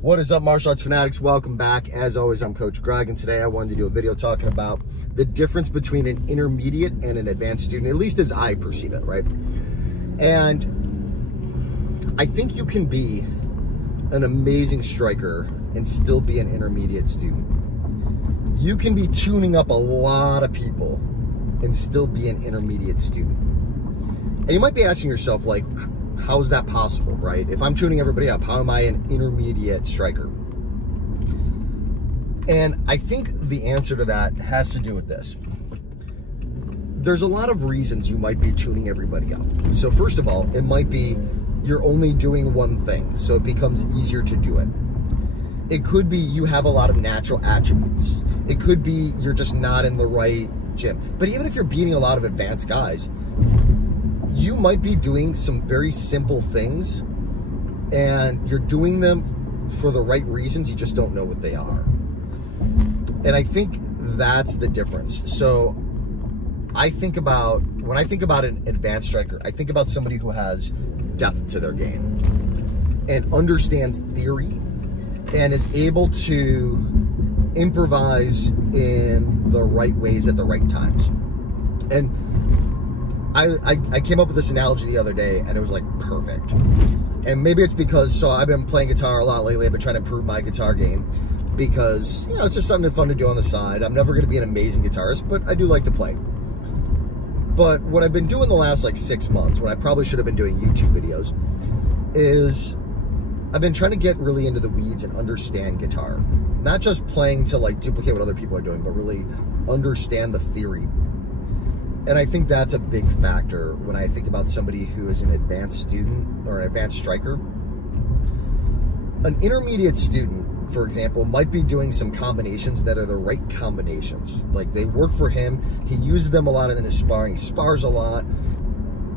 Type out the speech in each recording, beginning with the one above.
What is up, martial arts fanatics? Welcome back. As always, I'm Coach Greg, and today I wanted to do a video talking about the difference between an intermediate and an advanced student, at least as I perceive it, right? And I think you can be an amazing striker and still be an intermediate student. You can be tuning up a lot of people and still be an intermediate student. And you might be asking yourself, like, how is that possible, right? If I'm tuning everybody up, how am I an intermediate striker? And I think the answer to that has to do with this. There's a lot of reasons you might be tuning everybody up. So first of all, it might be you're only doing one thing, so it becomes easier to do it. It could be you have a lot of natural attributes. It could be you're just not in the right gym. But even if you're beating a lot of advanced guys, you might be doing some very simple things and you're doing them for the right reasons, you just don't know what they are. And I think that's the difference. So when I think about an advanced striker, I think about somebody who has depth to their game and understands theory and is able to improvise in the right ways at the right times. And I came up with this analogy the other day and it was like perfect. And maybe it's because, so I've been playing guitar a lot lately. I've been trying to improve my guitar game because, you know, it's just something fun to do on the side. I'm never going to be an amazing guitarist, but I do like to play. But what I've been doing the last like 6 months, when I probably should have been doing YouTube videos, is I've been trying to get really into the weeds and understand guitar. Not just playing to like duplicate what other people are doing, but really understand the theory. And I think that's a big factor when I think about somebody who is an advanced student or an advanced striker. An intermediate student, for example, might be doing some combinations that are the right combinations. Like they work for him, he uses them a lot in his sparring, he spars a lot,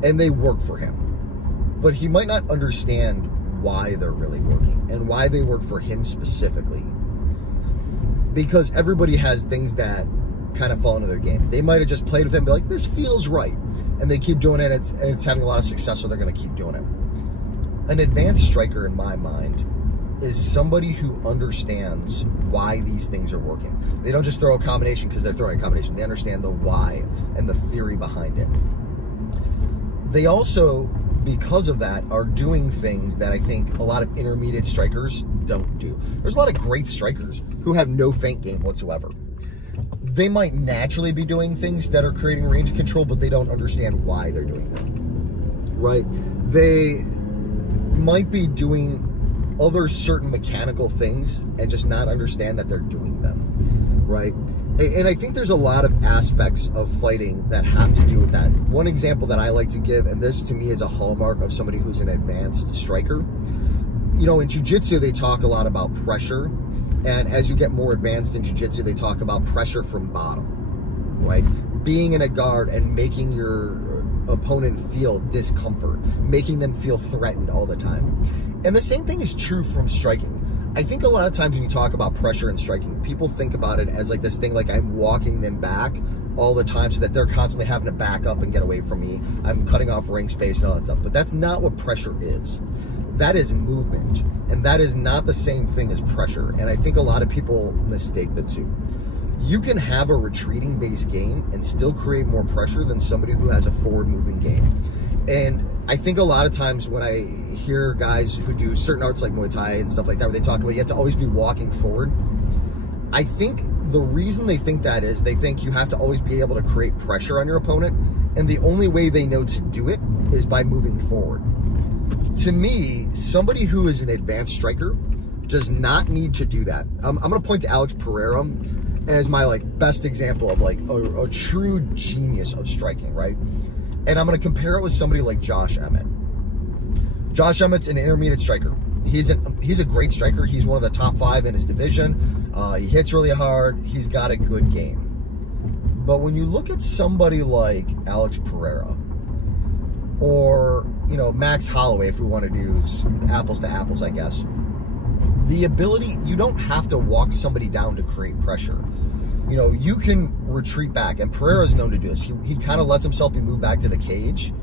and they work for him. But he might not understand why they're really working and why they work for him specifically. Because everybody has things that kind of fall into their game. They might have just played with him and be like, this feels right. And they keep doing it and it's having a lot of success, so they're going to keep doing it. An advanced striker, in my mind, is somebody who understands why these things are working. They don't just throw a combination because they're throwing a combination. They understand the why and the theory behind it. They also, because of that, are doing things that I think a lot of intermediate strikers don't do. There's a lot of great strikers who have no feint game whatsoever. They might naturally be doing things that are creating range control, but they don't understand why they're doing them, right? They might be doing other certain mechanical things and just not understand that they're doing them, right? And I think there's a lot of aspects of fighting that have to do with that. One example that I like to give, and this to me is a hallmark of somebody who's an advanced striker. You know, in jiu-jitsu, they talk a lot about pressure. And as you get more advanced in jiu-jitsu, they talk about pressure from bottom, right? Being in a guard and making your opponent feel discomfort, making them feel threatened all the time. And the same thing is true from striking. I think a lot of times when you talk about pressure and striking, people think about it as like this thing, like I'm walking them back all the time so that they're constantly having to back up and get away from me. I'm cutting off ring space and all that stuff. But that's not what pressure is. That is movement. And that is not the same thing as pressure. And I think a lot of people mistake the two. You can have a retreating based game and still create more pressure than somebody who has a forward moving game. And I think a lot of times when I hear guys who do certain arts like Muay Thai and stuff like that, where they talk about you have to always be walking forward, I think the reason they think that is they think you have to always be able to create pressure on your opponent. And the only way they know to do it is by moving forward. To me, somebody who is an advanced striker does not need to do that. I'm going to point to Alex Pereira as my like best example of like a true genius of striking, right? And I'm going to compare it with somebody like Josh Emmett. Josh Emmett's an intermediate striker. He's a great striker. He's one of the top 5 in his division. He hits really hard. He's got a good game. But when you look at somebody like Alex Pereira, or, you know, Max Holloway, if we want to do apples to apples, I guess, the ability, you don't have to walk somebody down to create pressure. You know, you can retreat back, and Pereira's known to do this. He kind of lets himself be moved back to the cage,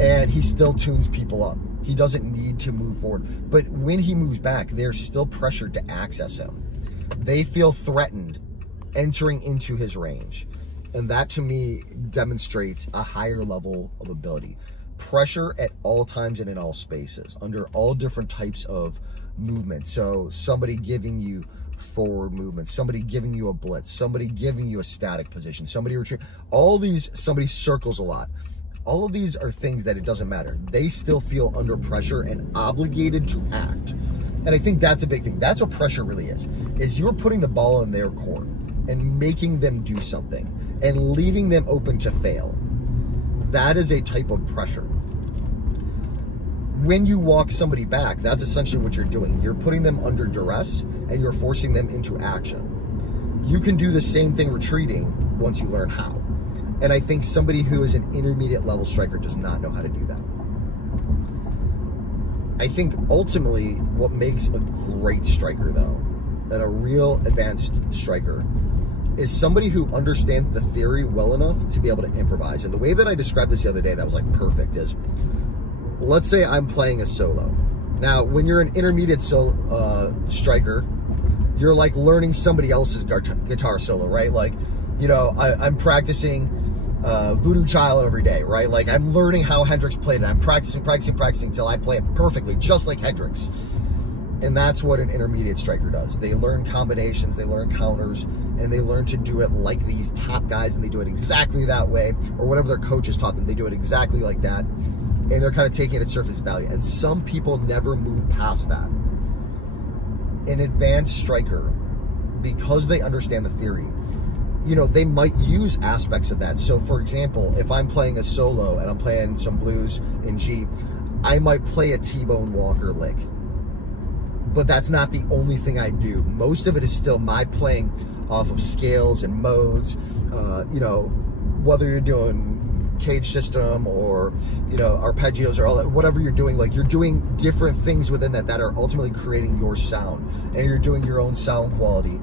and he still tunes people up. He doesn't need to move forward. But when he moves back, they're still pressured to access him. They feel threatened entering into his range. And that, to me, demonstrates a higher level of ability. Pressure at all times and in all spaces, under all different types of movement. So somebody giving you forward movement, somebody giving you a blitz, somebody giving you a static position, somebody retreat, all these, somebody circles a lot. All of these are things that it doesn't matter. They still feel under pressure and obligated to act. And I think that's a big thing. That's what pressure really is you're putting the ball in their court and making them do something and leaving them open to fail. That is a type of pressure. When you walk somebody back, that's essentially what you're doing. You're putting them under duress and you're forcing them into action. You can do the same thing retreating once you learn how. And I think somebody who is an intermediate level striker does not know how to do that. I think ultimately what makes a great striker, though, and a real advanced striker, is somebody who understands the theory well enough to be able to improvise. And the way that I described this the other day that was like perfect is, let's say I'm playing a solo. Now, when you're an intermediate striker, you're like learning somebody else's guitar solo, right? Like, you know, I'm practicing Voodoo Child every day, right? Like, I'm learning how Hendrix played it. I'm practicing until I play it perfectly, just like Hendrix. And that's what an intermediate striker does. They learn combinations, they learn counters, and they learn to do it like these top guys, and they do it exactly that way, or whatever their coaches taught them, they do it exactly like that. And they're kind of taking it at surface value. And some people never move past that. An advanced striker, because they understand the theory, you know, they might use aspects of that. So, for example, if I'm playing a solo and I'm playing some blues in G, I might play a T-Bone Walker lick. But that's not the only thing I do. Most of it is still my playing off of scales and modes. You know, whether you're doing cage system or, you know, arpeggios or all that, whatever you're doing, like, you're doing different things within that are ultimately creating your sound, and you're doing your own sound quality.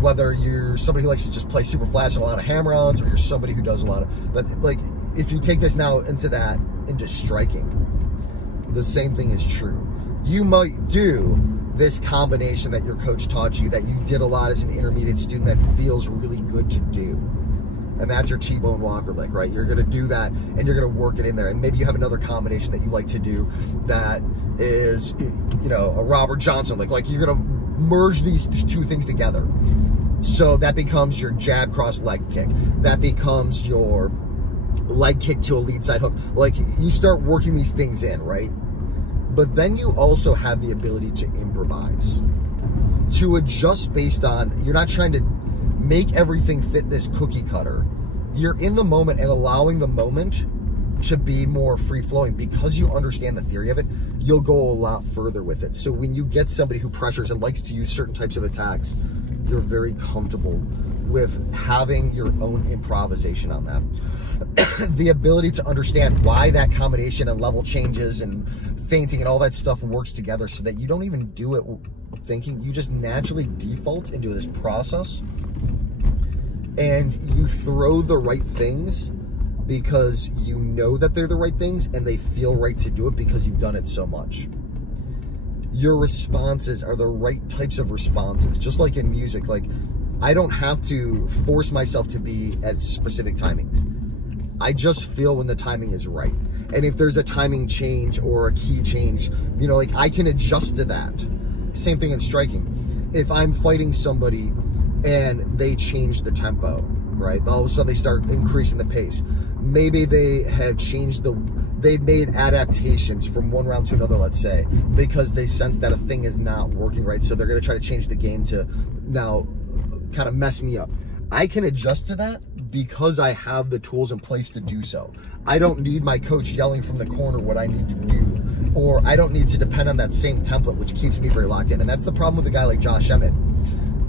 Whether you're somebody who likes to just play super fast and a lot of hammer-ons, or you're somebody who does a lot of, but like, if you take this now into striking, the same thing is true. You might do this combination that your coach taught you, that you did a lot as an intermediate student, that feels really good to do. And that's your T-Bone Walker lick, right? You're gonna do that and you're gonna work it in there. And maybe you have another combination that you like to do that is, you know, a Robert Johnson lick. Like, you're gonna merge these two things together. So that becomes your jab cross leg kick. That becomes your leg kick to a lead side hook. Like, you start working these things in, right? But then you also have the ability to improvise, to adjust based on, you're not trying to make everything fit this cookie cutter. You're in the moment and allowing the moment to be more free-flowing. Because you understand the theory of it, you'll go a lot further with it. So when you get somebody who pressures and likes to use certain types of attacks, you're very comfortable with having your own improvisation on that. The ability to understand why that combination and level changes and feinting and all that stuff works together, so that you don't even do it thinking, you just naturally default into this process and you throw the right things because you know that they're the right things and they feel right to do it because you've done it so much. Your responses are the right types of responses. Just like in music, like, I don't have to force myself to be at specific timings. I just feel when the timing is right. And if there's a timing change or a key change, you know, like, I can adjust to that. Same thing in striking. If I'm fighting somebody and they change the tempo, right? All of a sudden they start increasing the pace. Maybe they have changed they've made adaptations from one round to another, let's say, because they sense that a thing is not working right. So they're going to try to change the game to now kind of mess me up. I can adjust to that because I have the tools in place to do so. I don't need my coach yelling from the corner what I need to do, or I don't need to depend on that same template, which keeps me very locked in. And that's the problem with a guy like Josh Emmett.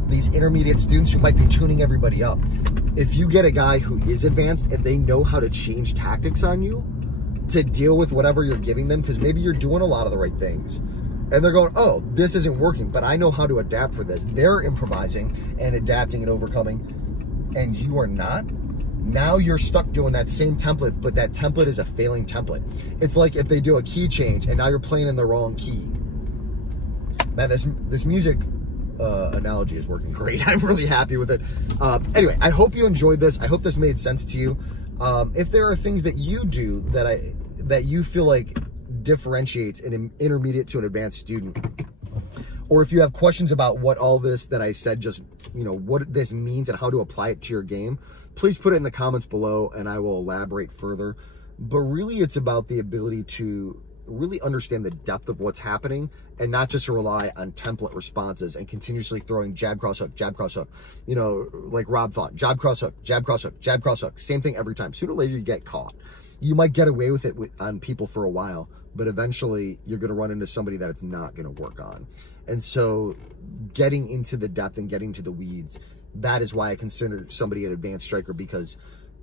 These intermediate students who might be tuning everybody up. If you get a guy who is advanced and they know how to change tactics on you to deal with whatever you're giving them, because maybe you're doing a lot of the right things, and they're going, oh, this isn't working, but I know how to adapt for this. They're improvising and adapting and overcoming, and you are not. Now you're stuck doing that same template, but that template is a failing template. It's like if they do a key change and now you're playing in the wrong key. Man, this music analogy is working great. I'm really happy with it. Anyway, I hope you enjoyed this. I hope this made sense to you. If there are things that you do that you feel like differentiates an intermediate to an advanced student, or if you have questions about what all this that I said, just, you know, what this means and how to apply it to your game, please put it in the comments below and I will elaborate further. But really, it's about the ability to really understand the depth of what's happening and not just rely on template responses and continuously throwing jab, cross hook, you know, like Rob thought, jab, cross hook, jab, cross hook, jab, cross hook, same thing every time. Sooner or later you get caught. You might get away with it on people for a while, but eventually you're going to run into somebody that it's not going to work on. And so getting into the depth and getting to the weeds, that is why I consider somebody an advanced striker, because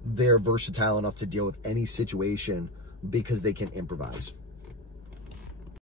they're versatile enough to deal with any situation because they can improvise.